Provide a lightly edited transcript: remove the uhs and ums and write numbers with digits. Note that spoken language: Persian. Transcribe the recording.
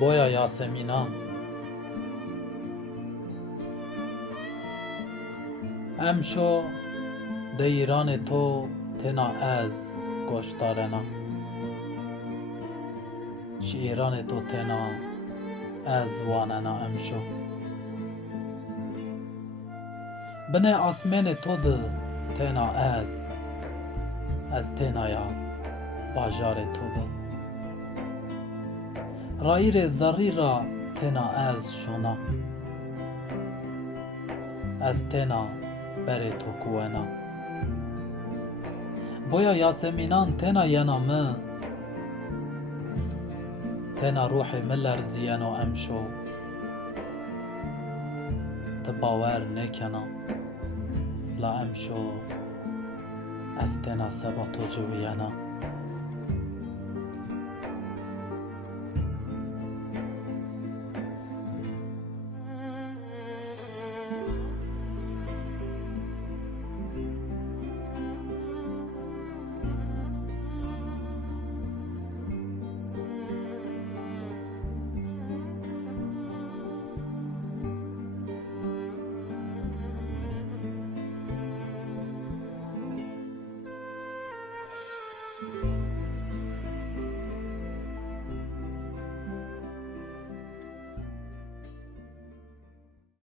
بویا یاسمینان امشو ده ایران تو تنا از گوشتارنا شی ایران تو تنا از واننا امشو بنه آسمین تو ده تنا از تنایا باجار تو ده رایر زری را تنا از شونا از تنا بر تو کونا بویا یاسمینان تنا ینامه تنا روح ملرزیان و امشو تباور نکنا لا امشو از تنا سبا تو جوینا